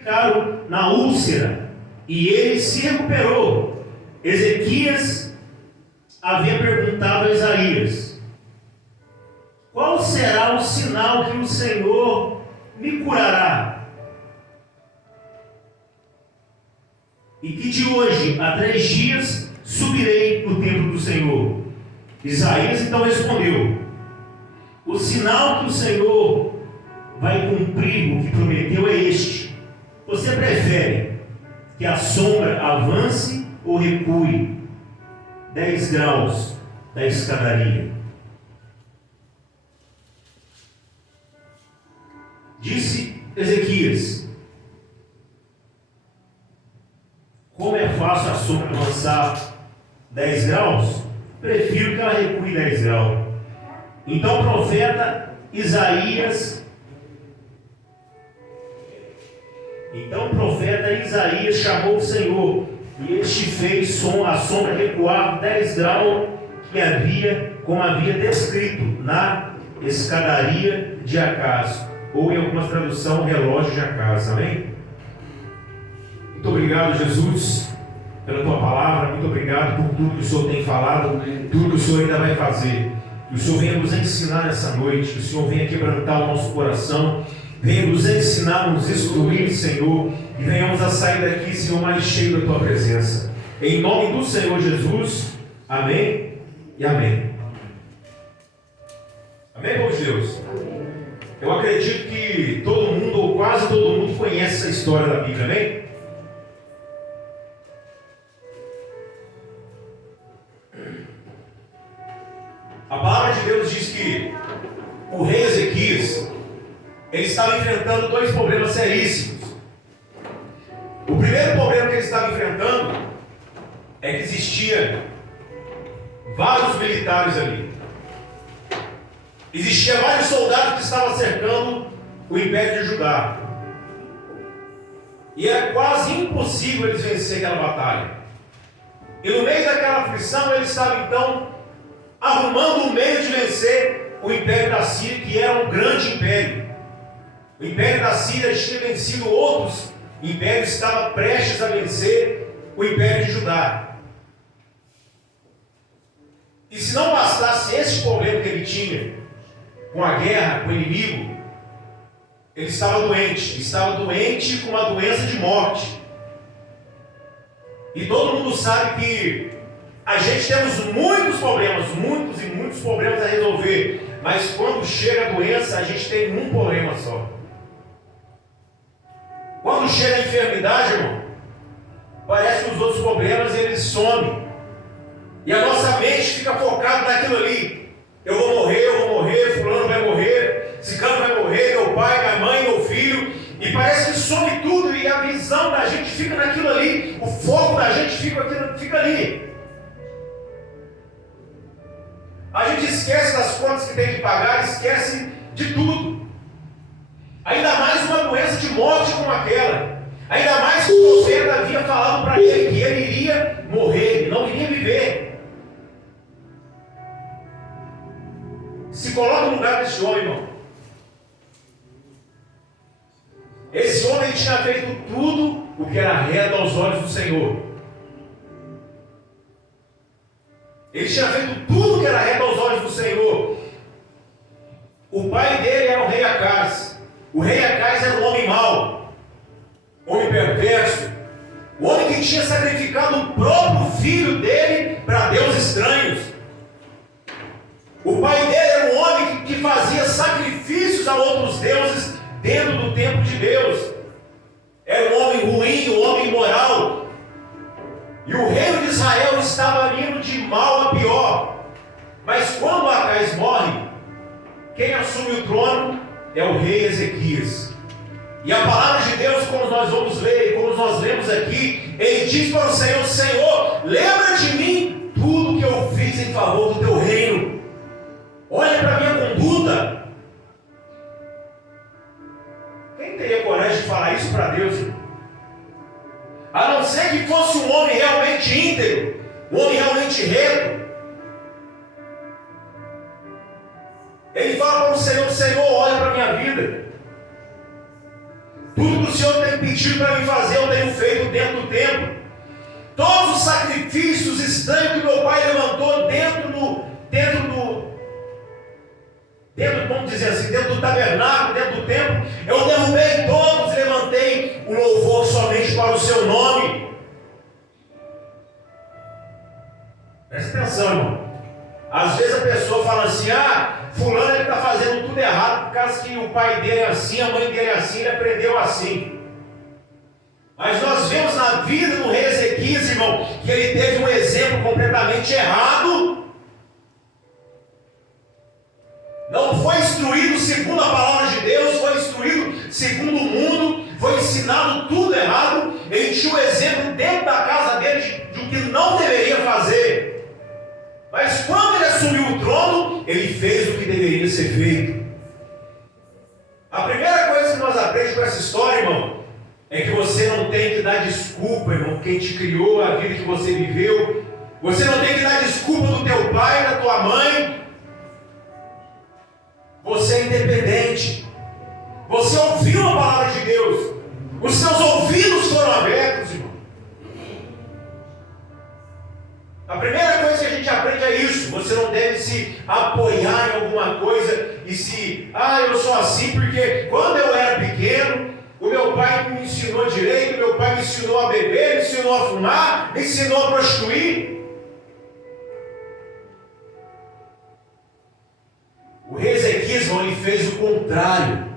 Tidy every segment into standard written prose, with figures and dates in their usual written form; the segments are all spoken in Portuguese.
ficaram na úlcera e ele se recuperou. Ezequias havia perguntado a Isaías: qual será o sinal que o Senhor me curará? E que de hoje a 3 dias subirei no templo do Senhor. Isaías então respondeu: o sinal que o Senhor vai cumprir o que prometeu é este: você prefere que a sombra avance ou recue 10 graus da escadaria? Disse Ezequias: como é fácil a sombra avançar 10 graus, prefiro que ela recue 10 graus. Então o profeta Isaías chamou o Senhor, e este fez a sombra recuar 10 graus, como havia descrito na escadaria de Acaz, ou em alguma tradução, relógio de Acaz. Amém? Muito obrigado, Jesus, pela tua palavra. Muito obrigado por tudo que o Senhor tem falado, tudo que o Senhor ainda vai fazer. Que o Senhor venha nos ensinar nessa noite, que o Senhor venha quebrantar o nosso coração, venha nos ensinar, nos instruir, Senhor, e venhamos a sair daqui, Senhor, mais cheio da tua presença. Em nome do Senhor Jesus, amém e amém. Amém, povo de Deus? Eu acredito que todo mundo, ou quase todo mundo, conhece essa história da Bíblia, amém? A palavra de Deus diz que o rei Ezequias, ele estava enfrentando 2 problemas seríssimos. O primeiro problema que ele estava enfrentando é que existia vários militares ali. Existia vários soldados que estavam cercando o Império de Judá. E era quase impossível eles vencerem aquela batalha. E no meio daquela aflição, ele estava então arrumando um meio de vencer o Império da Síria, que era um grande império. O Império da Síria tinha vencido outros impérios, estava prestes a vencer o Império de Judá. E se não bastasse esse problema que ele tinha com a guerra, com o inimigo, ele estava doente com uma doença de morte. E todo mundo sabe que a gente temos muitos problemas a resolver, mas quando chega a doença, a gente tem um problema só. Quando chega a enfermidade, irmão, parece que os outros problemas eles somem. E a nossa mente fica focada naquilo ali. Eu vou morrer, fulano vai morrer, ciclano vai morrer, meu pai, minha mãe, meu filho. E parece que some tudo e a visão da gente fica naquilo ali. O foco da gente fica ali. A gente esquece das contas que tem que pagar, esquece de tudo. Ainda mais uma doença de morte como aquela. Ainda mais que o profeta havia falado para ele que ele iria morrer, ele não iria viver. Se coloca no lugar desse homem, irmão. Esse homem tinha feito tudo o que era reto aos olhos do Senhor. Ele tinha feito tudo o que era reto aos olhos do Senhor. O pai dele era o rei Acaz. O rei Acaz era um homem mau, homem perverso, o homem que tinha sacrificado o próprio filho dele para deuses estranhos. O pai dele era um homem que fazia sacrifícios a outros deuses dentro do templo de Deus. Era um homem ruim, um homem imoral. E o reino de Israel estava indo de mal a pior. Mas quando Acaz morre, quem assume o trono é o rei Ezequias. E a palavra de Deus, como nós vamos ler, como nós lemos aqui, ele diz para o Senhor: Senhor, lembra de mim tudo que eu fiz em favor do teu reino. Olha para a minha conduta. Quem teria coragem de falar isso para Deus, irmão? A não ser que fosse um homem realmente íntegro, um homem realmente reto. Ele fala para o Senhor: Senhor, olha para a minha vida. Tudo que o Senhor tem pedido para mim fazer, eu tenho feito dentro do templo. Todos os sacrifícios estranhos que meu pai levantou vamos dizer assim, dentro do tabernáculo, dentro do templo, eu derrubei todos e levantei o louvor somente para o seu nome. Presta atenção, irmão. Às vezes a pessoa fala assim, fulano ele está fazendo tudo errado, por causa que o pai dele é assim, a mãe dele é assim, ele aprendeu assim. Mas nós vemos na vida do rei Ezequias, irmão, que ele teve um exemplo completamente errado. Não foi instruído segundo a palavra de Deus, foi instruído segundo o mundo, foi ensinado tudo errado. Ele tinha um exemplo dentro da casa dele de o que não deveria fazer. Mas quando ele assumiu o trono, ele fez o que deveria ser feito. A primeira coisa que nós aprendemos com essa história, irmão, é que você não tem que dar desculpa, irmão, quem te criou, a vida que você viveu. Você não tem que dar desculpa do teu pai, da tua mãe. Você é independente. Você ouviu a palavra de Deus. Os seus ouvidos foram abertos, irmão. A primeira coisa que a gente aprende é isso. Você não deve se apoiar em alguma coisa e eu sou assim porque quando eu era pequeno, o meu pai me ensinou direito, meu pai me ensinou a beber, me ensinou a fumar, me ensinou a prostituir. O rei Ezequias, ele fez o contrário.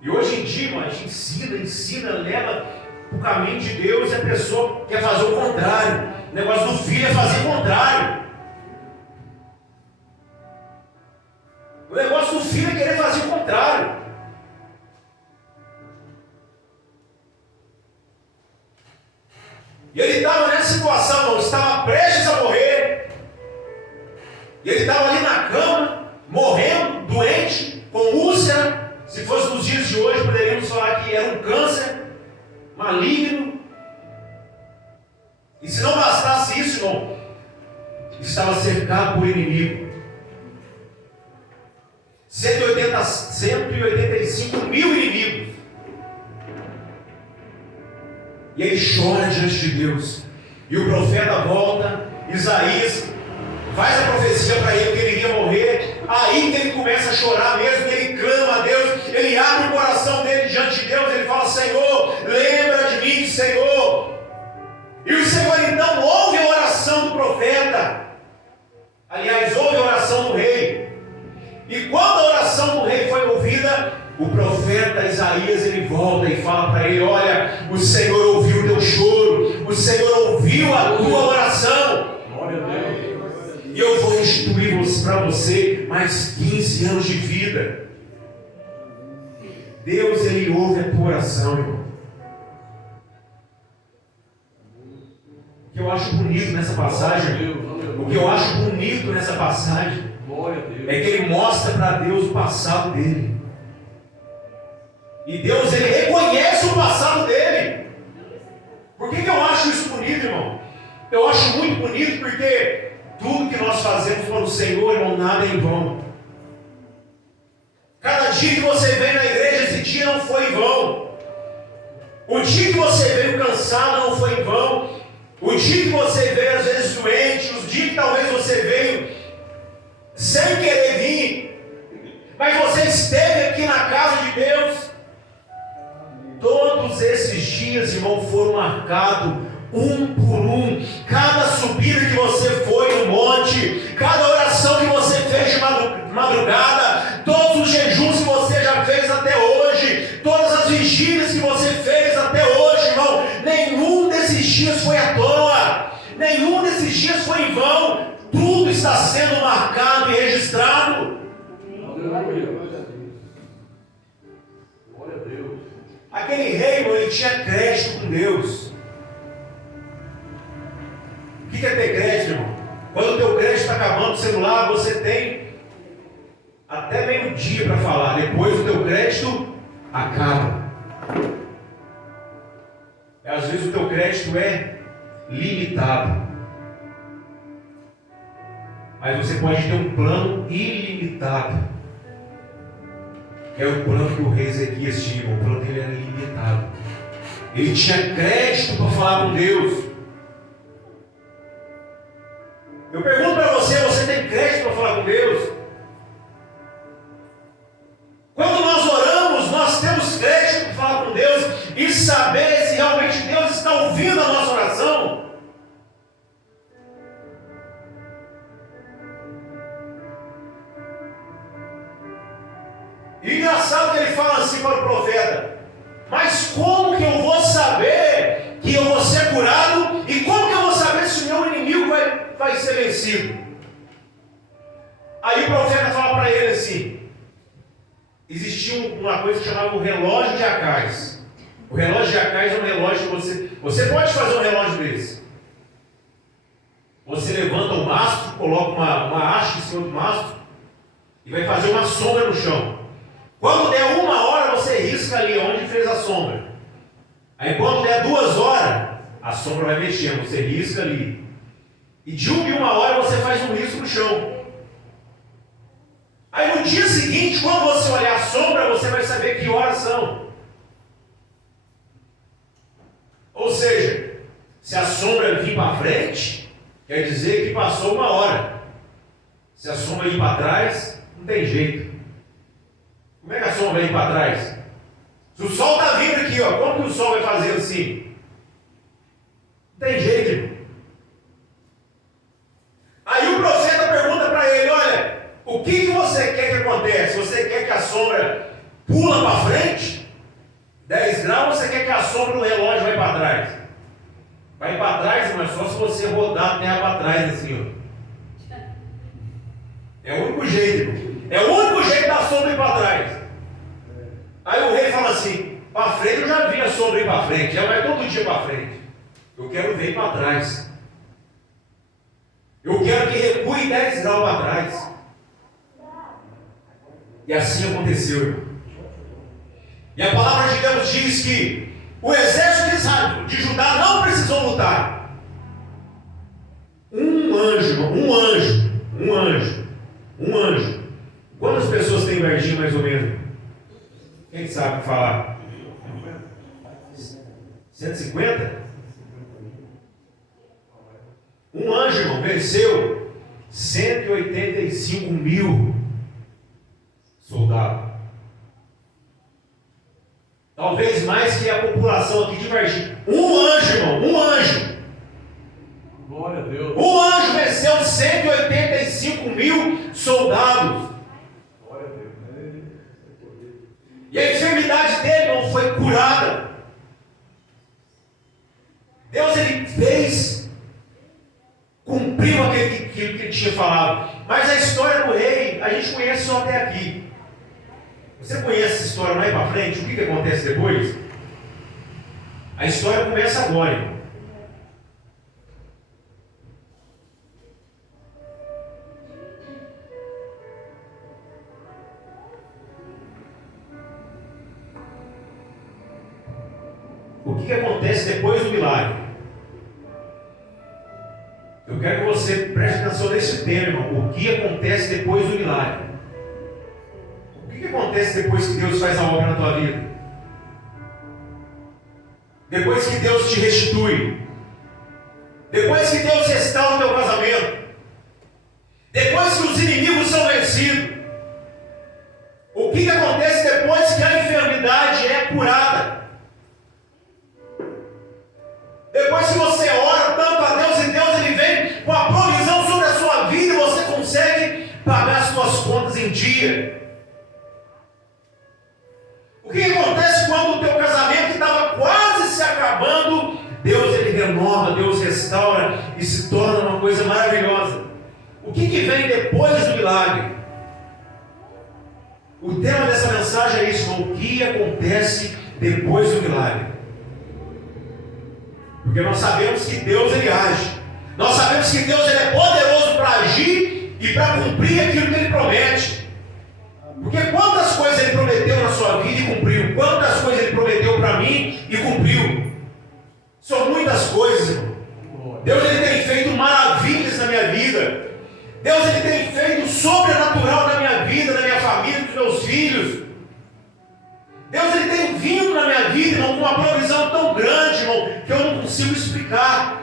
E hoje em dia, irmão, a gente ensina, leva o caminho de Deus e a pessoa quer fazer o contrário. O negócio do filho é fazer o contrário. O negócio do filho é querer fazer o contrário. E ele estava nessa situação, irmão, estava prestes a morrer. E ele estava ali na cama, morrendo, doente, com úlcera. Se fosse nos dias de hoje, poderíamos falar que era um câncer maligno. E se não bastasse isso, irmão, estava cercado por inimigo. 185 mil inimigos. E ele chora diante de Deus. E o profeta volta, Isaías faz a profecia para ele que ele iria morrer. Aí que ele começa a chorar mesmo, que ele clama a Deus, ele abre o coração dele diante de Deus, ele fala: Senhor, lembra de mim, Senhor. E o Senhor então ouve a oração do profeta. Aliás, ouve a oração do rei. E quando a oração do rei foi ouvida, o profeta Isaías ele volta e fala para ele: olha, o Senhor ouviu o teu choro, o Senhor ouviu a tua oração. Glória a Deus. E eu vou restituir para você mais 15 anos de vida. Deus, ele ouve a tua oração, irmão. O que eu acho bonito nessa passagem, é que ele mostra para Deus o passado dele. E Deus, ele reconhece o passado dele. Por que eu acho isso bonito, irmão? Eu acho muito bonito porque tudo que nós fazemos para o Senhor, irmão, nada é em vão. Cada dia que você vem na igreja, esse dia não foi em vão. O dia que você veio cansado não foi em vão. O dia que você veio às vezes doente, os dias que talvez você veio sem querer vir, mas você esteve aqui na casa de Deus. Todos esses dias, irmão, foram marcados um por um. Cada subida que você foi no monte, cada oração que você fez de madrugada, todos os jejuns que você já fez até hoje, todas as vigílias que você fez até hoje, irmão, nenhum desses dias foi à toa, nenhum desses dias foi em vão. Tudo está sendo marcado e registrado. Glória a Deus. Aquele rei, irmão, ele tinha crédito com Deus. O que é ter crédito, irmão? Quando o teu crédito está acabando no celular, você tem até meio-dia para falar. Depois o teu crédito acaba. E às vezes o teu crédito é limitado. Mas você pode ter um plano ilimitado. Que é o plano que o rei Ezequias tinha. O plano dele era ilimitado. Ele tinha crédito para falar com Deus. Eu pergunto para você, você tem crédito para falar com Deus? Quando nós oramos, nós temos crédito para falar com Deus e saber se realmente Deus está ouvindo a nossa oração? E engraçado que ele fala assim para o profeta: mas como que eu vou saber que eu vou ser curado? E como que eu vou saber se o meu inimigo vai ser vencido? Aí o profeta fala para ele assim: existia uma coisa que chamava o relógio de Acais. O relógio de Acais é um relógio que você pode fazer um relógio desse. Você levanta o mastro, coloca uma haste em cima do mastro e vai fazer uma sombra no chão. Quando der 1 hora, você risca ali onde fez a sombra. Aí quando der 2 horas, a sombra vai mexendo, você risca ali. E de 1 hora você faz um risco no chão. Aí no dia seguinte, quando você olhar a sombra, você vai saber que horas são. Ou seja, se a sombra vir para frente, quer dizer que passou 1 hora. Se a sombra ir para trás, não tem jeito. Como é que a sombra vai ir para trás? Se o sol está vindo aqui, ó, como que o sol vai fazer assim? Não tem jeito, irmão. Aí o profeta pergunta para ele: olha, o que você quer que aconteça? Você quer que a sombra pula para frente, 10 graus, ou você quer que a sombra do relógio vai para trás? Vai para trás, mas só se você rodar a terra para trás assim, ó. É o único jeito, irmão. É o único jeito da sombra ir para trás. Aí o rei fala assim: para frente eu já vi a sombra ir para frente, já vai todo dia para frente. Eu quero ver para trás. Eu quero que recue 10 graus para trás. E assim aconteceu, irmão. E a palavra de Deus diz que o exército de Israel, de Judá, não precisou lutar. Um anjo. Quantas pessoas tem verdinho mais ou menos? Quem sabe falar? 150? Um anjo, irmão, venceu 185 mil soldados. Talvez mais que a população aqui de Varginha. Um anjo, irmão, um anjo. Glória a Deus. Um anjo venceu 185 mil soldados. Glória a Deus. E a enfermidade dele não foi curada. Deus, ele fez, cumpriu aquilo que ele tinha falado. Mas a história do rei, a gente conhece só até aqui. Você conhece essa história mais para frente? O que acontece depois? A história começa agora, irmão. O que acontece depois do milagre? Eu quero que você preste atenção nesse tema, irmão. O que acontece depois do milagre? O que acontece depois que Deus faz a obra na tua vida? Depois que Deus te restitui? Depois que Deus restaura o teu casamento? Depois que os inimigos são vencidos? O que acontece depois que a enfermidade é curada? Depois que você ora tanto a Deus e Deus ele vem com a provisão sobre a sua vida e você consegue pagar as suas contas em dia. O que acontece quando o teu casamento estava quase se acabando? Deus ele renova, Deus restaura e se torna uma coisa maravilhosa. O que vem depois do milagre? O tema dessa mensagem é isso, o que acontece depois do milagre? Porque nós sabemos que Deus ele age. Nós sabemos que Deus ele é poderoso para agir e para cumprir aquilo que ele promete. Porque quantas coisas ele prometeu na sua vida e cumpriu? Quantas coisas ele prometeu para mim e cumpriu? São muitas coisas, irmão. Deus ele tem feito maravilhas na minha vida. Deus ele tem feito sobrenatural na minha vida, na minha família, nos meus filhos. vida, irmão, com uma provisão tão grande, irmão, que eu não consigo explicar.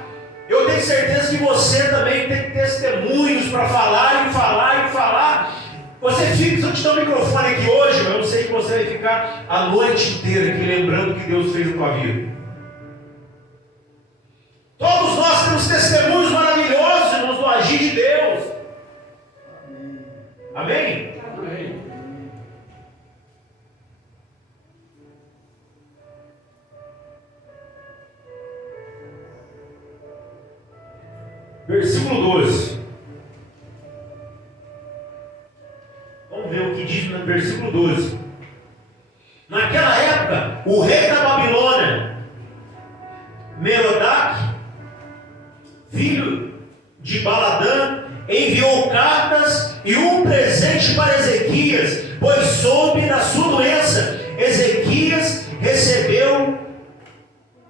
Eu tenho certeza que você também tem testemunhos para falar e falar e falar. Você fica, se eu te dar o microfone aqui hoje, eu sei que você vai ficar a noite inteira aqui lembrando o que Deus fez na tua vida. Todos nós temos testemunhos maravilhosos, irmãos, do agir de Deus. Amém? Amém. Versículo 12. Vamos ver o que diz no versículo 12. Naquela época, o rei da Babilônia, Merodach, filho de Baladã, enviou cartas e um presente para Ezequias, pois soube da sua doença. Ezequias recebeu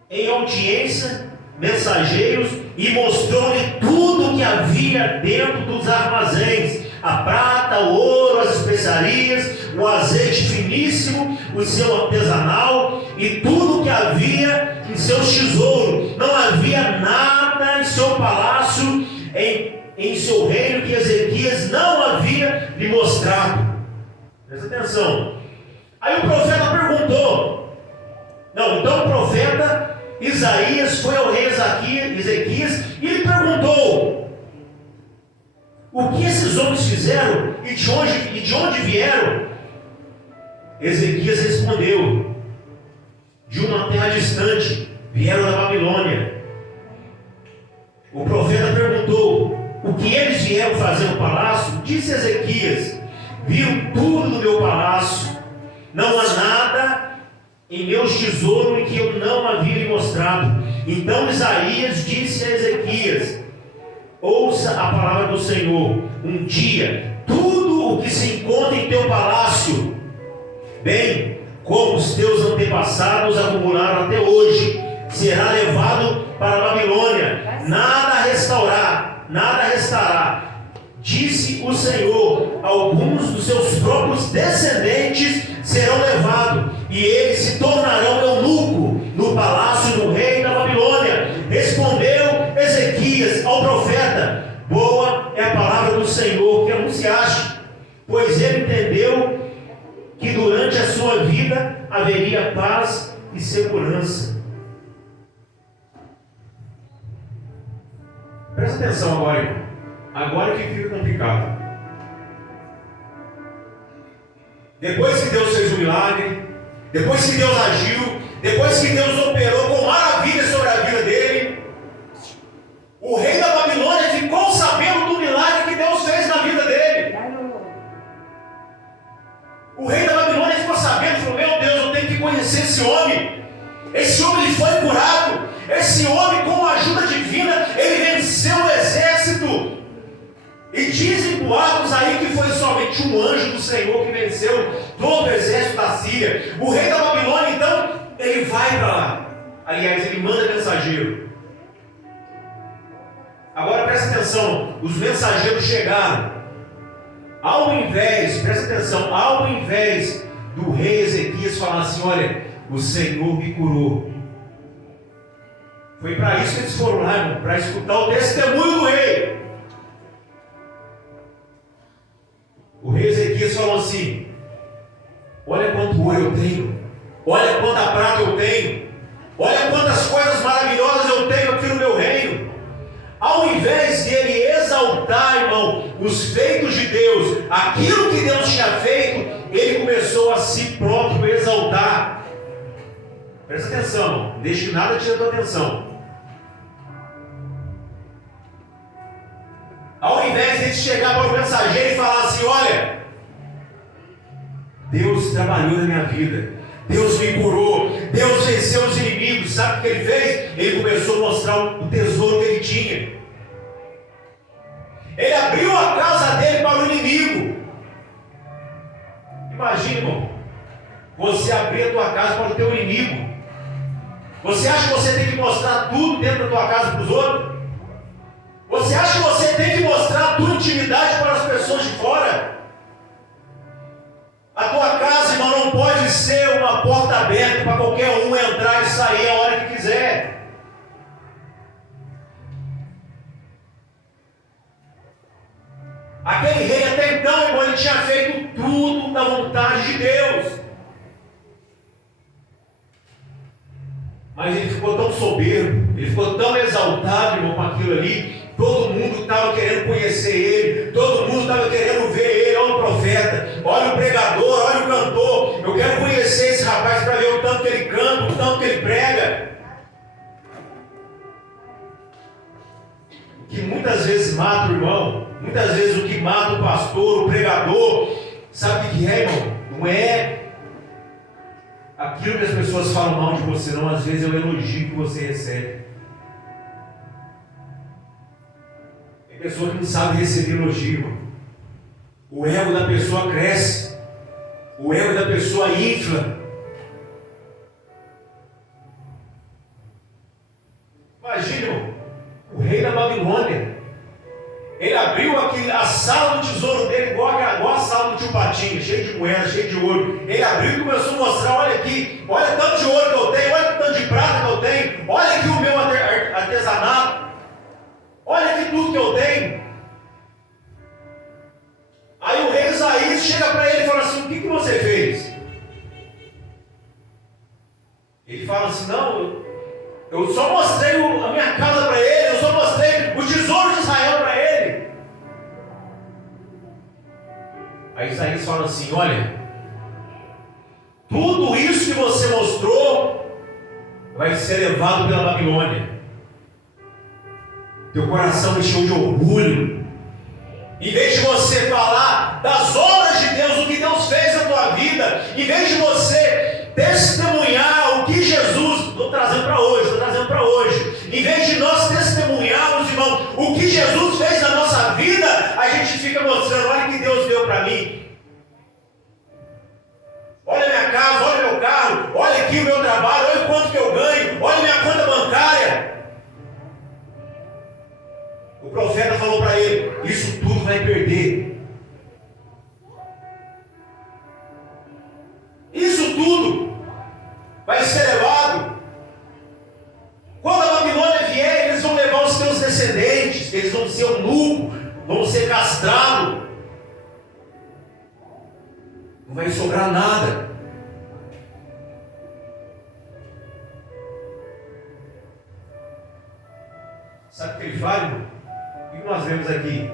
em audiência mensageiros e mostrou-lhe tudo o que havia dentro dos armazéns: a prata, o ouro, as especiarias, o azeite finíssimo, o seu artesanal e tudo o que havia em seus tesouros. Não havia nada em seu palácio, em seu reino, que Ezequias não havia lhe mostrado. Presta atenção. Aí o profeta perguntou. Então o profeta Isaías foi ao rei Ezequias e lhe perguntou: o que esses homens fizeram e de onde vieram? Ezequias respondeu: de uma terra distante, vieram da Babilônia. O profeta perguntou: o que eles vieram fazer no palácio? Disse Ezequias: viram tudo no meu palácio, não há nada em meus tesouros que eu não havia lhe mostrado. Então Isaías disse a Ezequias: ouça a palavra do Senhor. Um dia, tudo o que se encontra em teu palácio, bem como os teus antepassados acumularam até hoje, será levado para a Babilônia. Nada restará. Disse o Senhor: alguns dos seus próprios descendentes serão levados, e eles se tornarão eunuco no palácio do rei da Babilônia. Respondeu Ezequias ao profeta: boa é a palavra do Senhor que anunciaste, pois ele entendeu que durante a sua vida haveria paz e segurança. Presta atenção agora, irmão. Agora que fica complicado. Depois que Deus fez o milagre, depois que Deus agiu, depois que Deus operou com maravilha sobre a vida dele, o rei da Babilônia ficou sabendo do milagre que Deus fez na vida dele. O rei da Babilônia ficou sabendo, falou: meu Deus, eu tenho que conhecer esse homem. Esse homem ele foi curado. Esse homem, com a ajuda divina, ele venceu o exército. E dizem boatos aí que foi somente um anjo do Senhor que venceu todo o exército da Síria. O rei da Babilônia, então, ele vai para lá. Aliás, ele manda mensageiro. Agora presta atenção, os mensageiros chegaram. Ao invés do rei Ezequias falar assim: olha, o Senhor me curou. Foi para isso que eles foram lá, irmão, para escutar o testemunho do rei. O rei Ezequias falou assim: olha quanto ouro eu tenho, olha quanta prata eu tenho, olha quantas coisas maravilhosas eu tenho aqui no meu reino. Ao invés de ele exaltar, irmão, os feitos de Deus, aquilo que Deus tinha feito, ele começou a si próprio exaltar. Presta atenção, não deixe que nada tire a tua atenção. Ao invés de chegar para o mensageiro e falar assim: olha, Deus trabalhou na minha vida, Deus me curou, Deus venceu os inimigos. Sabe o que ele fez? Ele começou a mostrar o tesouro que ele tinha. Ele abriu a casa dele para o inimigo. Imagina, irmão, você abrir a tua casa para o teu inimigo. Você acha que você tem que mostrar tudo dentro da tua casa para os outros? Você acha que você tem que mostrar a tua intimidade para as pessoas de fora? A tua casa, irmão, não pode ser uma porta aberta para qualquer um sair a hora que quiser. Aquele rei até então, irmão, ele tinha feito tudo da vontade de Deus. Mas ele ficou tão soberbo, ele ficou tão exaltado, irmão, com aquilo ali. Todo mundo estava querendo conhecer ele, todo mundo estava querendo ver ele. Olha o profeta, olha o pregador, olha o cantor. Eu quero conhecer esse rapaz para ver o tanto que ele canta, o tanto que ele prega. O que muitas vezes mata o irmão, muitas vezes o que mata o pastor, o pregador, sabe o que é, irmão? Não é aquilo que as pessoas falam mal de você, não. Às vezes é o elogio que você recebe. Tem pessoa que não sabe receber elogio, irmão. O ego da pessoa cresce, o ego da pessoa infla. Imagina, irmão, o rei da Babilônia, ele abriu a sala do tesouro dele, igual a sala do tio Patinho, cheio de moeda, cheio de ouro. Ele abriu e começou a mostrar: olha aqui, olha tanto de ouro que eu tenho, olha tanto de prata que eu tenho, olha aqui o meu artesanato, olha aqui tudo que eu tenho. Aí o rei Isaías chega para ele e fala assim: o que você fez? Ele fala assim: não, eu só mostrei a minha casa para ele, eu só mostrei o tesouro de Israel para ele. Aí Isaías fala assim: olha, tudo isso que você mostrou vai ser levado pela Babilônia. Teu coração encheu de orgulho. Em vez de você falar das obras de Deus, o que Deus fez na tua vida, em vez de você testemunhar o que Jesus, estou trazendo para hoje, em vez de nós testemunharmos, irmão, o que Jesus fez na nossa vida, a gente fica mostrando: olha o que Deus deu para mim. Olha a minha casa, olha meu carro, olha aqui o meu trabalho, olha o quanto que eu ganho, olha minha conta bancária. O profeta falou para ele: isso tudo vai perder. Isso tudo vai ser levado. Quando a Babilônia vier, eles vão levar os teus descendentes, eles vão ser eunucos, vão ser castrados. Não vai sobrar nada. Sabe o que ele fala, irmão? O que nós vemos aqui?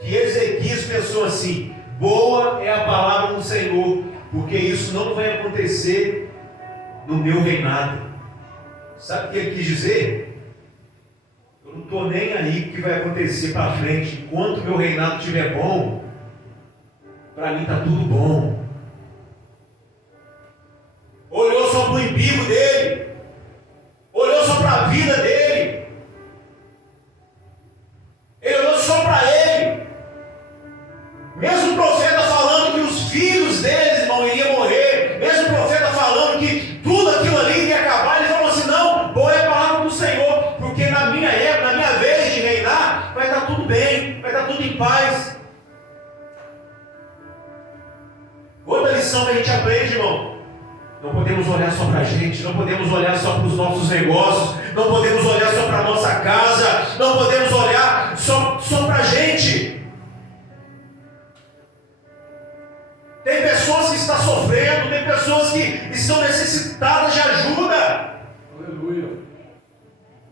Que Ezequias pensou assim: boa é a palavra do Senhor, porque isso não vai acontecer no meu reinado. Sabe o que ele quis dizer? Eu não estou nem aí o que vai acontecer para frente. Enquanto meu reinado estiver bom, para mim está tudo bom. Olhou só para o umbigo dele, olhou só para a vida dele, ele olhou só para ele. Mesmo o profeta falando que os filhos deles, irmão, iriam morrer, mesmo o profeta falando que tudo aquilo ali ia acabar, ele falou assim: não, boa é a palavra do Senhor, porque na minha época, na minha vez de reinar, vai estar tudo bem, vai estar tudo em paz. Outra lição que a gente aprende, irmão: não podemos olhar só para a gente, não podemos olhar só para os nossos negócios, não podemos olhar só para a nossa casa, não podemos olhar só para a gente. Tem pessoas que estão sofrendo, tem pessoas que estão necessitadas de ajuda. Aleluia.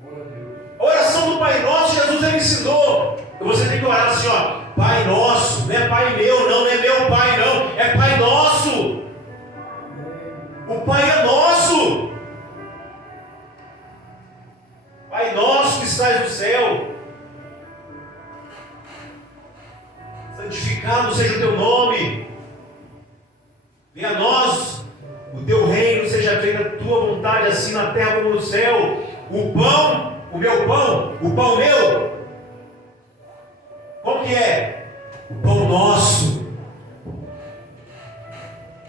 Glória a Deus. A oração do Pai Nosso, Jesus ele ensinou. Você tem que orar assim, ó: Pai Nosso, não é Pai meu, não é meu Pai, não, é Pai Nosso. O Pai é nosso. Pai nosso que estás no céu, santificado seja o teu nome. Venha a nós o teu reino, seja feita a tua vontade, assim na terra como no céu. O pão, o meu pão, o pão meu, como que é? O pão nosso.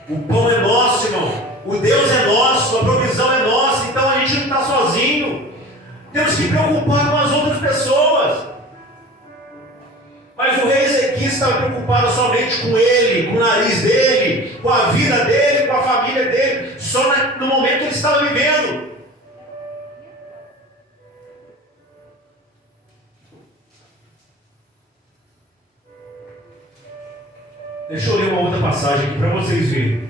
O pão é nosso, irmão. O Deus é nosso, a provisão é nossa. Então a gente não está sozinho. Temos que preocupar com as outras pessoas. Mas o rei Ezequias estava preocupado somente com ele, com o nariz dele, com a vida dele, com a família dele. Só no momento Deixa eu ler uma outra passagem aqui para vocês verem.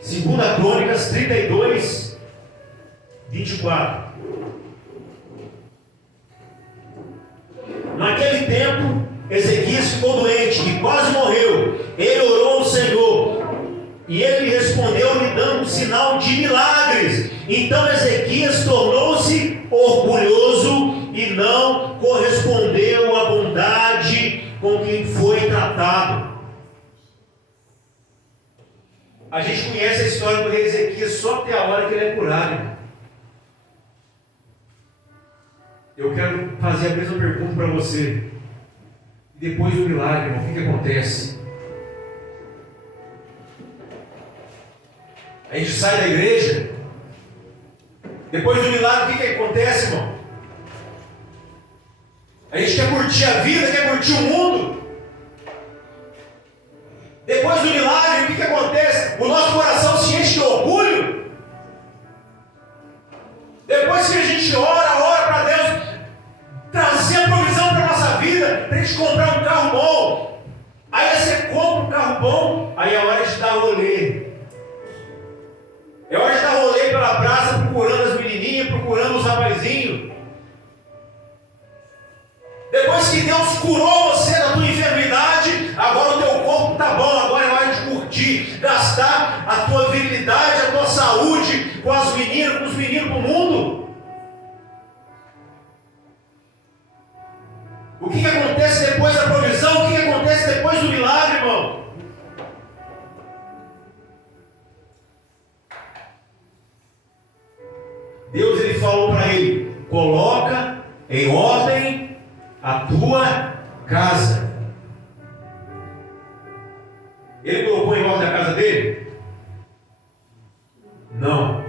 2 Crônicas 32, 24. Naquele tempo, Ezequias ficou doente e quase morreu. Ele orou ao Senhor e ele lhe respondeu, lhe dando um sinal de milagres. Então Ezequias tornou-se orgulhoso e não correspondeu à bondade com que foi tratado. A gente conhece a história do rei Ezequias só até a hora que ele é curado, irmão. Eu quero fazer a mesma pergunta para você. Depois do milagre, irmão, o que acontece? A gente sai da igreja. Depois do milagre, o que acontece, irmão? A gente quer curtir a vida, quer curtir o mundo. Depois do milagre, o que acontece? O nosso coração se enche de orgulho. Depois que a gente ora para Deus trazer a provisão para a nossa vida, para a gente comprar um carro bom. Aí você compra um carro bom, aí é hora de dar rolê. É hora de dar rolê pela praça, procurando as menininhas, procurando os rapazinhos. Depois que Deus curou você da tua enfermidade, agora o teu corpo está bom, agora é hora de curtir, gastar a tua virilidade, a tua saúde com as meninas, com os meninos do mundo. O que acontece depois da provisão? O que acontece depois do milagre, irmão? Deus ele falou para ele: coloca em ordem a tua casa. Ele colocou em ordem a casa dele? Não.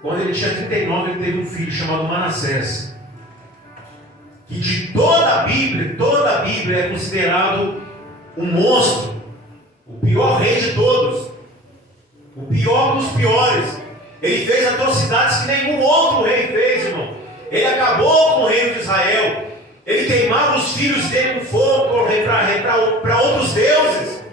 Quando ele tinha 39, ele teve um filho chamado Manassés, que de toda a Bíblia é considerado um monstro, o pior rei de todos, o pior dos piores. Ele fez atrocidades que nenhum outro rei fez, irmão. Ele acabou com o reino de Israel. Ele queimava os filhos dele com fogo para outros deuses.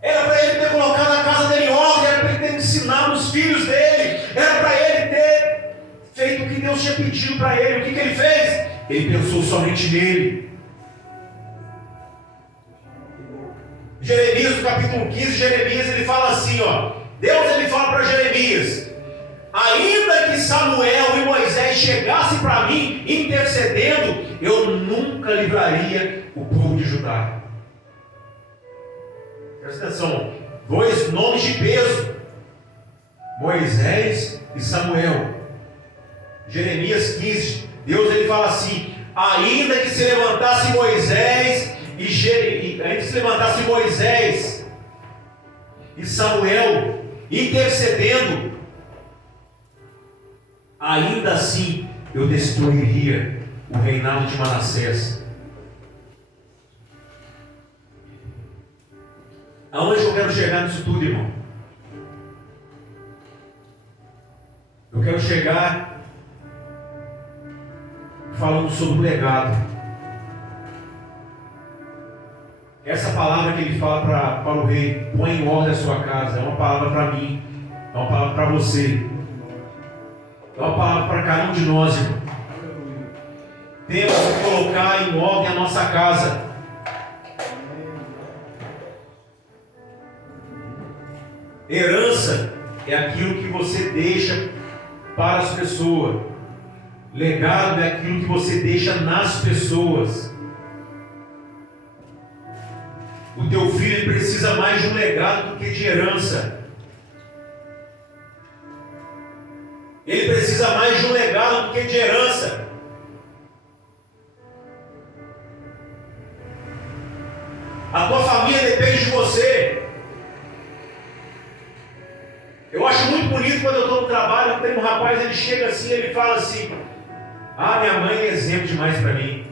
Era para ele ter colocado a casa dele em ordem, era para ele ter ensinado os filhos dele, era para ele ter feito o que Deus tinha pedido para ele. O que ele fez? Ele pensou somente nele. Jeremias, no capítulo 15, Jeremias ele fala assim, ó. Deus ele fala para Jeremias: ainda que Samuel e Moisés chegassem para mim intercedendo, eu nunca livraria o povo de Judá. Presta atenção, dois nomes de peso: Moisés e Samuel. Jeremias 15, Deus ele fala assim: ainda que se levantasse Moisés e Samuel intercedendo, ainda assim eu destruiria o reinado de Manassés. Aonde eu quero chegar nisso tudo, irmão? Eu quero chegar falando sobre o legado. Essa palavra que ele fala para o rei: põe em ordem a sua casa, é uma palavra para mim, é uma palavra para você, é uma palavra para cada um de nós, irmão. Temos que colocar em ordem a nossa casa. Herança é aquilo que você deixa para as pessoas. Legado é aquilo que você deixa nas pessoas. O teu filho ele precisa mais de um legado do que de herança. Ele precisa mais de um legado do que de herança. A tua família depende de você. Eu acho muito bonito quando eu estou no trabalho, tem um rapaz, ele chega assim, ele fala assim: ah, minha mãe é exemplo demais para mim.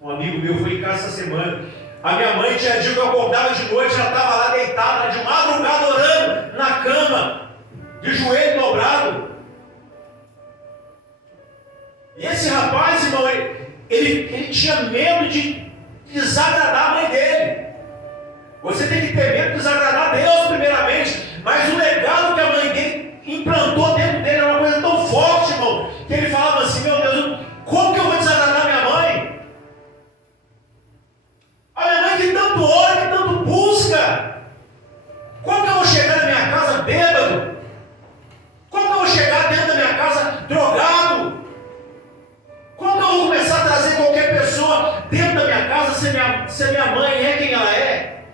Um amigo meu foi em casa essa semana. A minha mãe tinha dia que eu acordava de noite, já estava lá deitada, de madrugada orando, na cama, de joelho dobrado. E esse rapaz, irmão, ele tinha medo de desagradar a mãe dele. Você tem que ter medo de desagradar a Deus primeiramente, mas o legado que a mãe dele implantou dentro dele era uma coisa tão forte, irmão, que ele falava assim: meu Deus, como que eu vou desagradar minha mãe? A minha mãe que tanto ora, que tanto busca. Como que eu vou chegar na minha casa bêbado? Como que eu vou chegar dentro da minha casa drogado? Como que eu vou começar a trazer qualquer pessoa dentro da minha casa se a minha mãe é quem ela é?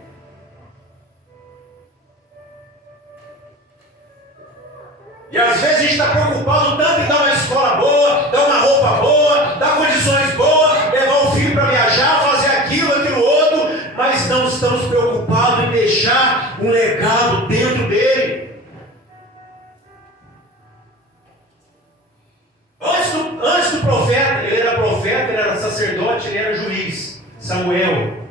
E às vezes a gente está preocupado tanto em dar uma escola boa, dar uma roupa boa, dar condições boas, levar o filho para viajar, fazer aquilo, aquilo outro, mas não estamos preocupados em deixar um legado dentro dele. Antes do profeta, ele era sacerdote, ele era juiz, Samuel.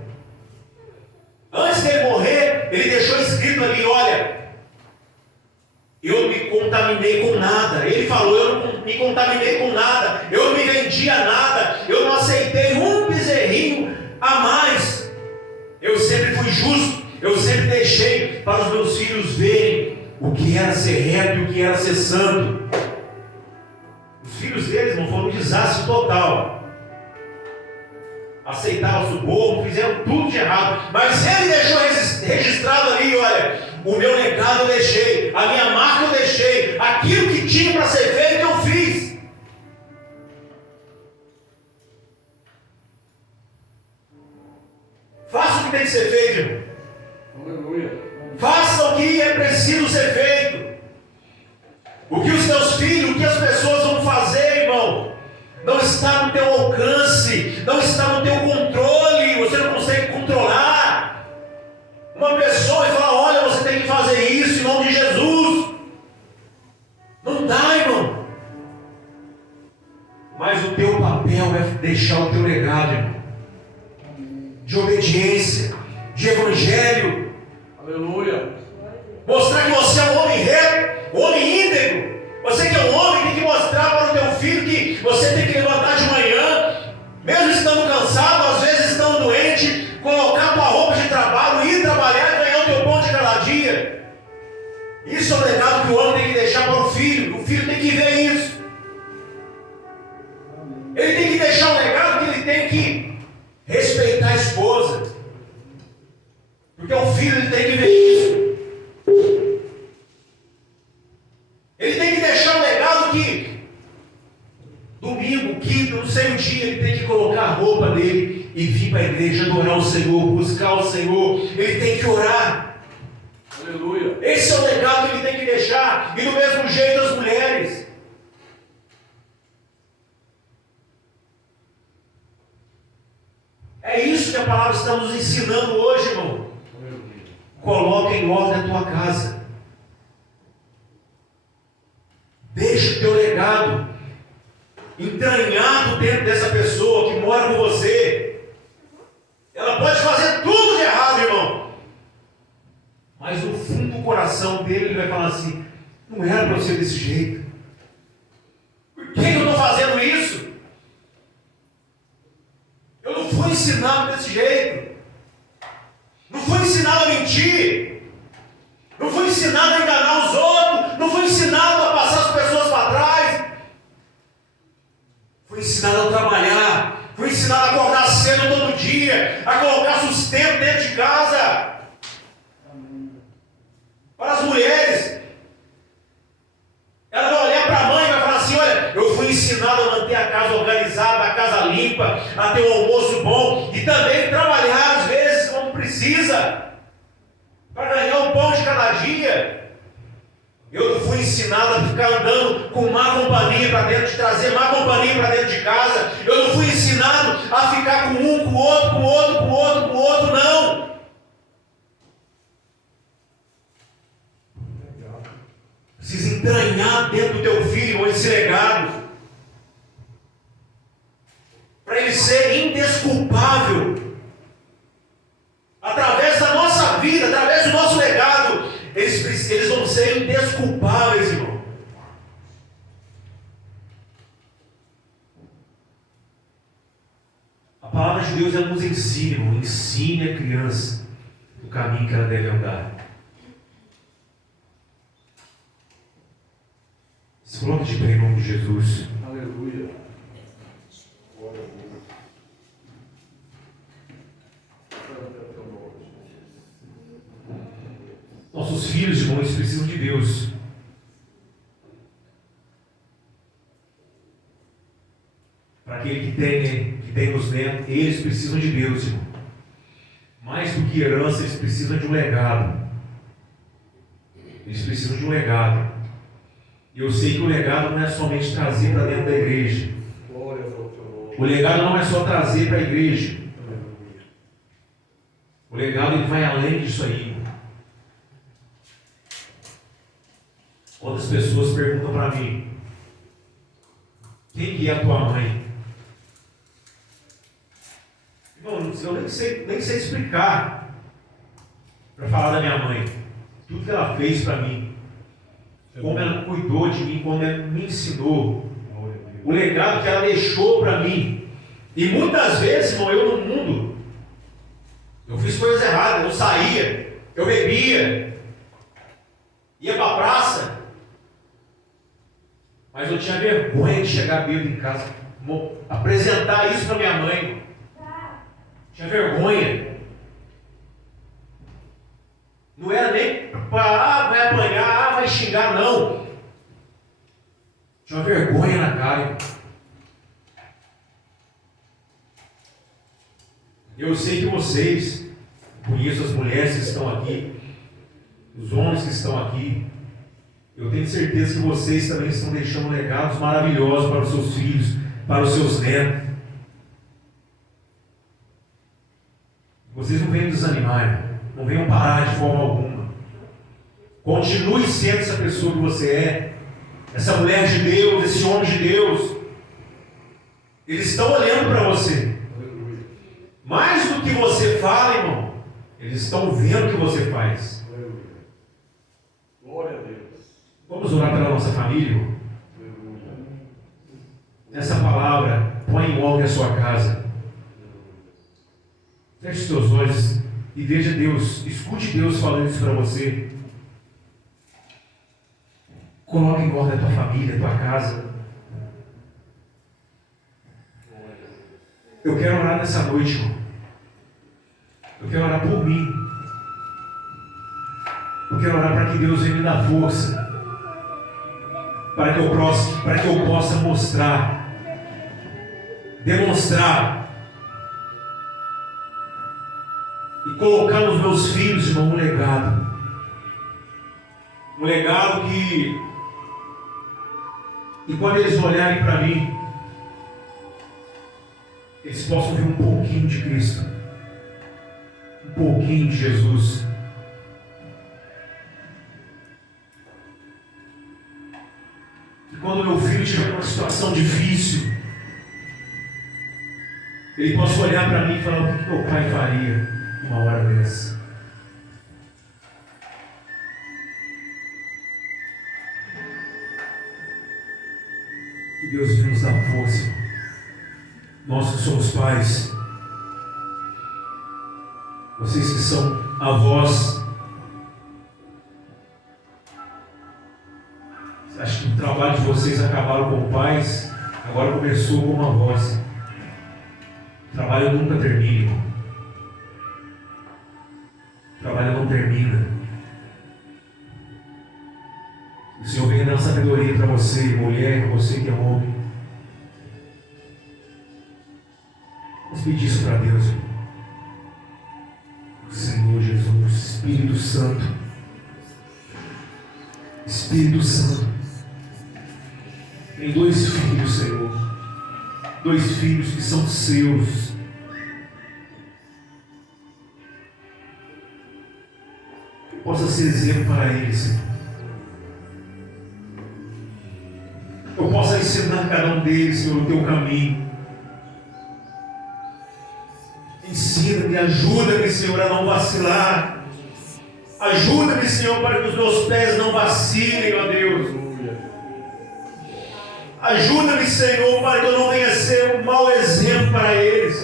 Antes dele morrer, ele deixou escrito ali: olha, eu não me contaminei com nada. Ele falou: eu não me contaminei com nada, eu não me vendi a nada, eu não aceitei um bezerrinho a mais. Eu sempre fui justo, eu sempre deixei para os meus filhos verem o que era ser reto e o que era ser santo. Os filhos deles não foram um desastre total. Aceitaram o suborno, fizeram tudo de errado, mas ele deixou registrado ali: olha, o meu legado eu deixei, a minha marca eu deixei, aquilo que tinha para ser feito eu fiz. Faça o que tem que ser feito, irmão. Aleluia. Faça o que é preciso ser feito. O que os teus filhos, o que as pessoas vão fazer, irmão, não está no teu alcance, não está no teu controle, você não consegue controlar. Uma pessoa e falar: olha, você tem que fazer isso em nome de Jesus. Não dá, irmão. Mas o teu papel é deixar o teu legado, irmão, de obediência, de evangelho. Aleluia. Mostrar que você é um homem reto, um homem íntegro. Você que é um homem tem que mostrar para o teu filho que você tem que levantar de manhã, mesmo estando cansado, às vezes estando doente, colocar tua roupa de trabalho, ir trabalhar e ganhar o teu pão de cada dia. Isso é o legado que o homem tem que deixar para o filho tem que ver isso. Ele tem que deixar um legado que ele tem que respeitar a esposa, porque o filho ele tem que ver isso. Ele tem que deixar um legado que domingo, quinta, não sei o dia, ele tem que colocar a roupa dele e vir para a igreja adorar o Senhor, buscar o Senhor. Ele tem que orar. Aleluia. Esse é o legado que ele tem que deixar. E do mesmo jeito as mulheres. É isso que a palavra está nos ensinando hoje, irmão. Coloca em ordem a tua casa. Deixa o teu legado entranhado dentro dessa pessoa que mora com você. Ela pode fazer tudo de errado, irmão, mas no fundo do coração dele ele vai falar assim: não era para eu ser desse jeito. Por que eu estou fazendo isso? Eu não fui ensinado desse jeito. Não fui ensinado a mentir. Não fui ensinado a enganar os outros. Não fui ensinado a passar as pessoas para trás. Fui ensinado a trabalhar. Fui ensinado a acordar cedo todo dia. A colocar sustento dentro de casa. Para as mulheres, ela vai olhar para a mãe e vai falar assim: olha, eu fui ensinado a manter a casa organizada, a casa limpa, a ter um almoço bom e também trabalhar às vezes quando precisa, para ganhar o pão de cada dia. Eu não fui ensinado a ficar andando com má companhia para dentro, de trazer má companhia para dentro de casa. Eu não fui ensinado a ficar com um, com o outro, com o outro, com o outro, com o outro, não. Precisa entranhar dentro do teu filho esse legado, para ele ser indesculpável. Através da nossa vida, através do nosso legado, eles vão ser indesculpáveis, irmão. palavra de Deus, ela nos ensina, irmão. Ensine a criança o caminho que ela deve andar. Se coloque de pé em nome de Jesus. Aleluia. Nossos filhos, irmãos, eles precisam de Deus. Para aquele que tem os netos, eles precisam de Deus, irmão. Mais do que herança, eles precisam de um legado. Eles precisam de um legado. E eu sei que o legado não é somente trazer para dentro da igreja. O legado não é só trazer para a igreja. O legado ele vai além disso aí. Quando as pessoas perguntam para mim, quem que é a tua mãe? Irmão, eu nem sei explicar para falar da minha mãe. Tudo que ela fez para mim. Como ela cuidou de mim, como ela me ensinou. O legado que ela deixou para mim. E muitas vezes, irmão, eu no mundo, eu fiz coisas erradas. Eu saía, eu bebia, ia para a praça. Mas eu tinha vergonha de chegar bêbado em casa, apresentar isso para minha mãe. Tinha vergonha. Não era nem para, vai apanhar, vai xingar, não. Tinha uma vergonha na cara. Eu sei que vocês, conheço as mulheres que estão aqui, os homens que estão aqui, eu tenho certeza que vocês também estão deixando legados maravilhosos para os seus filhos, para os seus netos. Vocês não venham desanimar, irmão. Não venham parar de forma alguma. Continue sendo essa pessoa que você é, essa mulher de Deus, esse homem de Deus. Eles estão olhando para você. Mais do que você fala, irmão, eles estão vendo o que você faz. Glória a Deus. Vamos orar pela nossa família, irmão. Essa palavra põe em ordem a sua casa. Feche os seus olhos e veja Deus, escute Deus falando isso para você. Coloque em ordem a tua família, a tua casa. Eu quero orar nessa noite, irmão. Eu quero orar por mim. Eu quero orar para que Deus venha me dar força. Para que eu possa mostrar, demonstrar e colocar nos meus filhos, irmão, um legado. Um legado que quando eles olharem para mim, eles possam ver um pouquinho de Cristo, um pouquinho de Jesus. E quando meu filho estiver numa situação difícil, ele possa olhar para mim e falar: o que meu pai faria uma hora dessa? Que Deus venha nos dar força. Nós que somos pais, vocês que são avós, acho que o trabalho de vocês acabaram como pais, agora começou como avós. O trabalho nunca termina, irmão. O trabalho não termina. O Senhor venha dar sabedoria para você, mulher, você que é homem. Vamos pedir isso para Deus, irmão. Senhor Jesus, Espírito Santo. Espírito Santo. Tem 2 filhos, Senhor. 2 filhos que são seus. Que possa ser exemplo para eles, Senhor. Eu possa ensinar cada um deles, Senhor, o teu caminho. Ensina-me, ajuda-me, Senhor, a não vacilar. Ajuda-me, Senhor, para que os meus pés não vacilem, ó Deus. Ajuda-me, Senhor, para que eu não venha ser um mau exemplo para eles.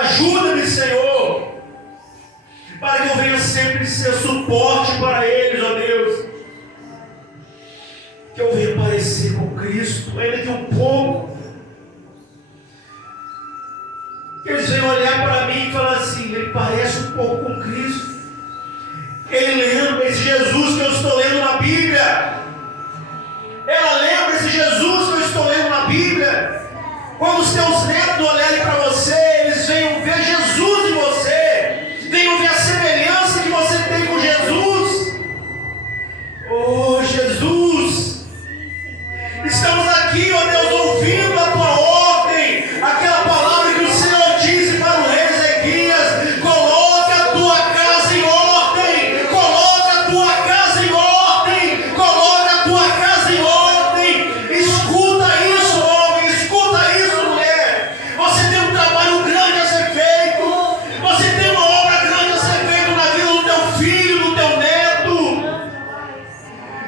Ajuda-me, Senhor, para que eu venha sempre ser suporte para eles, ó Deus. Que eu venha parecer com Cristo, ainda que um pouco. Que eles venham olhar para mim e falar assim: ele parece um pouco com Cristo. Ele lembra esse Jesus que eu estou lendo na Bíblia. Ela lembra esse Jesus que eu estou lendo na Bíblia. Quando os teus netos olharem para você, eles venham ver Jesus em você, venham ver a semelhança que você tem com Jesus. Oh Jesus, estamos aqui, ó Deus, ouvindo a tua ordem, aquela palavra que o Senhor disse para o rei Ezequias: coloca a tua casa em ordem, coloca a tua casa em ordem, coloca a tua casa em ordem. Escuta isso, homem, escuta isso, mulher. Você tem um trabalho grande a ser feito, você tem uma obra grande a ser feita na vida do teu filho, do teu neto.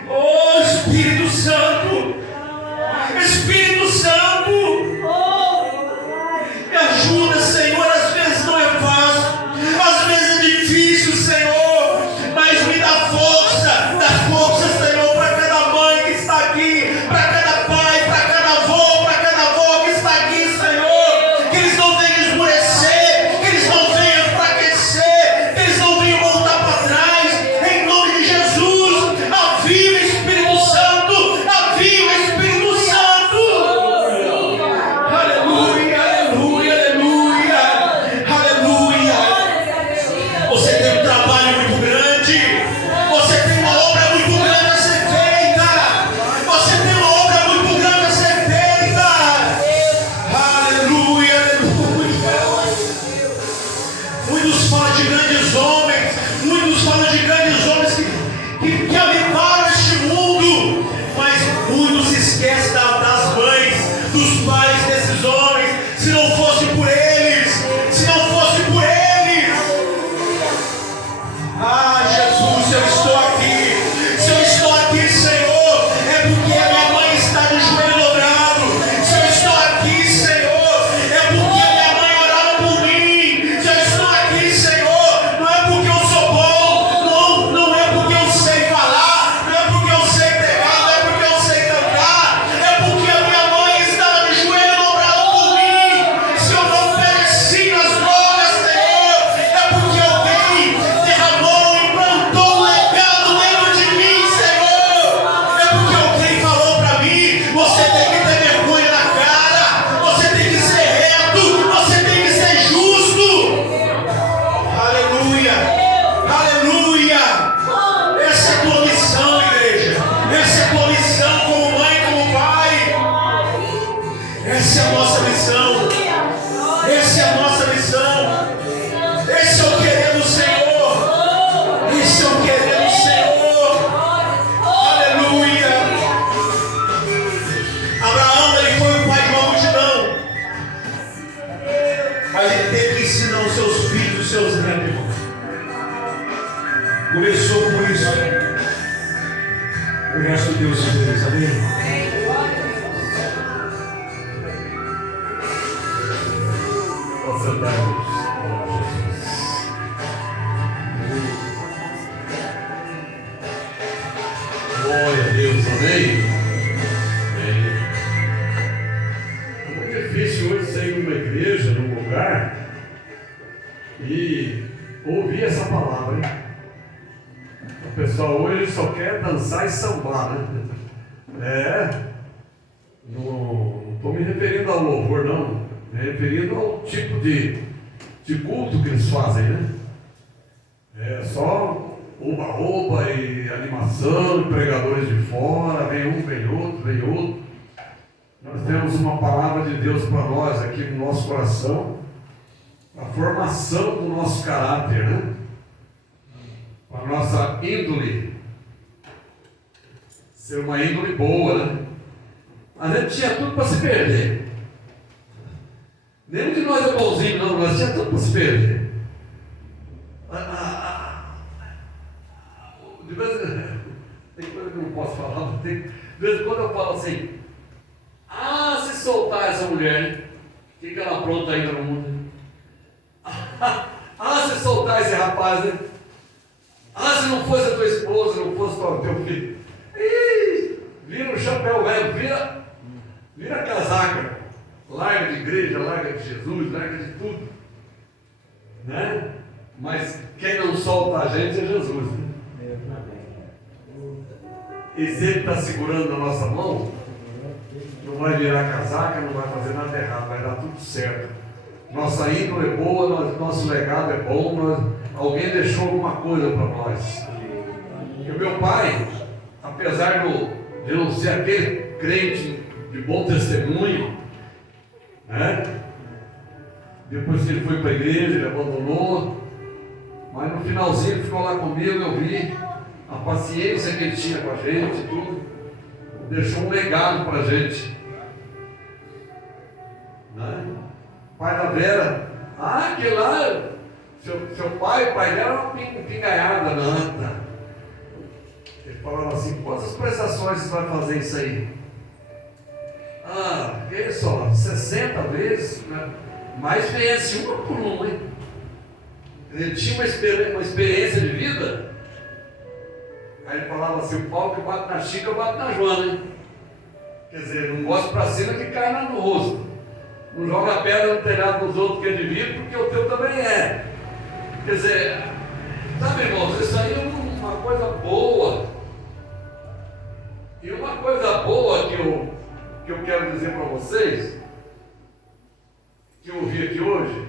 Oh Espírito Santo, Espírito Santo, me ajuda, Senhor. Às vezes não é fácil, às vezes é difícil, Senhor, mas me dá força, Senhor, para cada mãe que está aqui, para cada pai, para cada avó que está aqui, Senhor. Que eles não venham esmorecer, que eles não venham enfraquecer, que eles não venham voltar para trás. Em nome de Jesus, aviva, Espírito Santo, aviva, Espírito Santo. Aleluia, aleluia, aleluia, aleluia. Você tem um trabalho muito grande, você tem uma obra muito grande a ser feita, você tem uma obra muito grande a ser feita. Aleluia, aleluia. Muitos falam de grandes homens, muitos falam de grandes homens que habitaram este mundo, mas muitos se esquecem das mães, dos pais desses homens. Se não fosse por eles, se não fosse por eles. Ah, Jesus, se eu estou aqui, Senhor, é porque a minha mãe está de joelho dobrado. Se eu estou aqui, Senhor, é porque a minha mãe orava por mim. Se eu estou aqui, Senhor, não é porque eu sou bom, não é porque eu sei falar, não é porque eu sei pregar, não é porque eu sei cantar, é porque a minha mãe estava de joelho dobrado por mim. Se eu não pereci nas drogas, Senhor, é porque alguém derramou e plantou um legado dentro de mim, Senhor. É porque alguém falou para mim: você tem que ter vergonha na cara, você tem que ser reto, você tem que ser justo. Aleluia, aleluia. Essa é a tua missão, igreja. Essa é a tua missão como mãe, como pai. Essa é a nossa missão. Essa é a nossa missão. Esse é o querer do Senhor. Esse é o querer do Senhor. Aleluia. Abraão, ele foi o pai de uma multidão, mas ele teve que ensinar os seus filhos, os seus netos, irmão. Começou por isso. O resto Deus fez, amém? Nossa Deus. Glória a Deus, amém? Amém. É muito difícil hoje sair numa igreja, num lugar, e ouvir essa palavra, hein? O pessoal hoje só quer dançar e sambar, né? Não estou me referindo ao louvor, não. Me referindo ao tipo de culto que eles fazem, né? É só oba-oba e animação, e pregadores de fora, vem um, vem outro. Nós temos uma palavra de Deus para nós aqui no nosso coração, a formação do nosso caráter, né? A nossa índole, ser uma índole boa, né? A gente tinha tudo para se perder. Nenhum de nós é bonzinho, não, nós tinha tudo para se perder. De vez tem coisa que eu não posso falar, de vez em quando eu falo assim: se soltar essa mulher, o que ela apronta ainda no mundo? soltar esse rapaz, né? Ah, se não fosse a tua esposa, não fosse o teu filho. Ih, vira o chapéu velho, vira a casaca. Larga de igreja, larga de Jesus, larga de tudo. Né? Mas quem não solta a gente é Jesus. Né? E se Ele está segurando na nossa mão, não vai virar casaca, não vai fazer nada errado, vai dar tudo certo. Nossa índole é boa, nosso legado é bom, alguém deixou alguma coisa para nós. E o meu pai, apesar de não ser aquele crente de bom testemunho, né? Depois que ele foi para a igreja, ele abandonou, mas no finalzinho ele ficou lá comigo, eu vi a paciência que ele tinha com a gente, tudo, deixou um legado para a gente. Né? Pai da Vera, aquele lá, seu pai, o pai dela era uma pingaiada, nada. Ele falava assim, quantas prestações você vai fazer isso aí? Ah, que só, 60 vezes, né? Mas vence uma por uma, hein? Ele tinha uma experiência de vida. Aí ele falava assim, o pau que bate na Chica, bate na Joana, hein? Quer dizer, não gosta para cima que cai no rosto. Não joga pedra no telhado dos outros que é de vidro, porque o teu também é. Quer dizer, sabe, irmãos, isso aí é uma coisa boa. E uma coisa boa que eu quero dizer para vocês, que eu ouvi aqui hoje,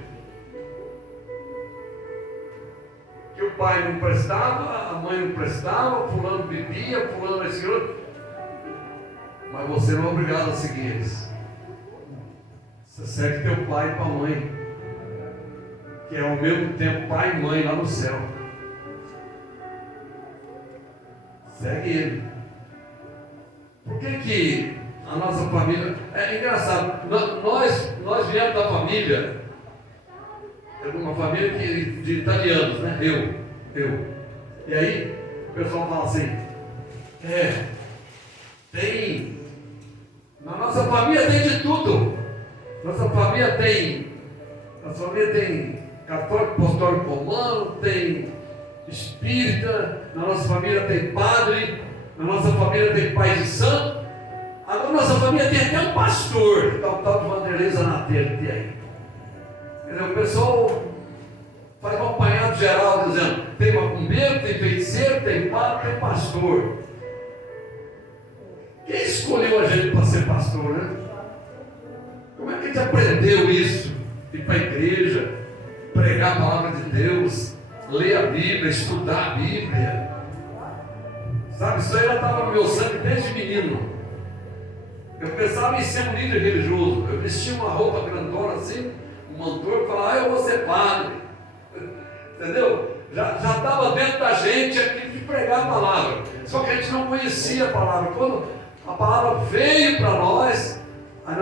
que o pai não prestava, a mãe não prestava, fulano bebia, fulano esse outro, mas você não é obrigado a seguir eles. Você segue teu pai e tua mãe, que é ao mesmo tempo pai e mãe lá no céu. Segue ele. Por que a nossa família... É engraçado, nós viemos da família, uma família de italianos, né? Eu. E aí, o pessoal fala assim, na nossa família tem de tudo. Nossa família tem católico, apostólico romano, tem espírita, na nossa família tem padre, na nossa família tem pai de santo, agora na nossa família tem até um pastor, que tá o tal de Vanderlei Zanatelli, tem aí. O pessoal faz um apanhado geral dizendo, tem macumbeiro, tem feiticeiro, tem padre, tem pastor. Quem escolheu a gente para ser pastor, né? Como é que a gente aprendeu isso? Ir para a igreja, pregar a palavra de Deus, ler a Bíblia, estudar a Bíblia. Sabe, isso aí já estava no meu sangue desde menino. Eu pensava em ser um líder religioso. Eu vestia uma roupa grandona assim, um mantor, e falava, eu vou ser padre. Entendeu? Já estava dentro da gente aquilo de pregar a palavra. Só que a gente não conhecia a palavra. Quando a palavra veio para nós, aí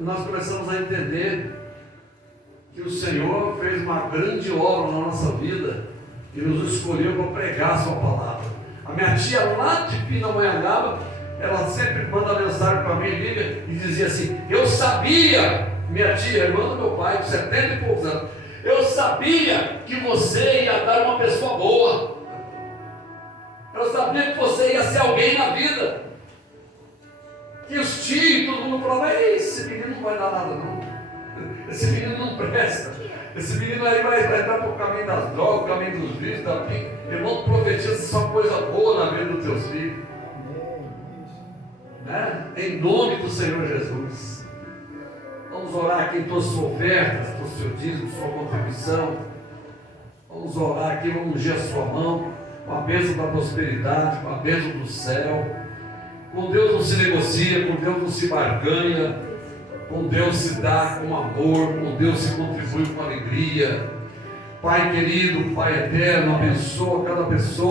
nós começamos a entender que o Senhor fez uma grande obra na nossa vida e nos escolheu para pregar a sua palavra. A minha tia lá de Pindamonhangaba, ela sempre manda mensagem para mim, liga e dizia assim, eu sabia, minha tia, irmã do meu pai, de 70 e poucos anos, eu sabia que você ia dar uma pessoa boa, eu sabia que você ia ser alguém na vida, que os tios, todo mundo falava, esse menino não vai dar nada não, esse menino não presta, esse menino aí vai estar para o caminho das drogas, o caminho dos vícios, da pica. Irmão, profetiza só coisa boa na vida dos teus filhos, né? Em nome do Senhor Jesus. Vamos orar aqui em todas as suas ofertas, todo o seu dízimo, sua contribuição. Vamos orar aqui, vamos ungir a sua mão com a bênção da prosperidade, com a bênção do céu. Com Deus não se negocia, com Deus não se barganha, com Deus se dá com amor, com Deus se contribui com alegria. Pai querido, Pai eterno, abençoa cada pessoa.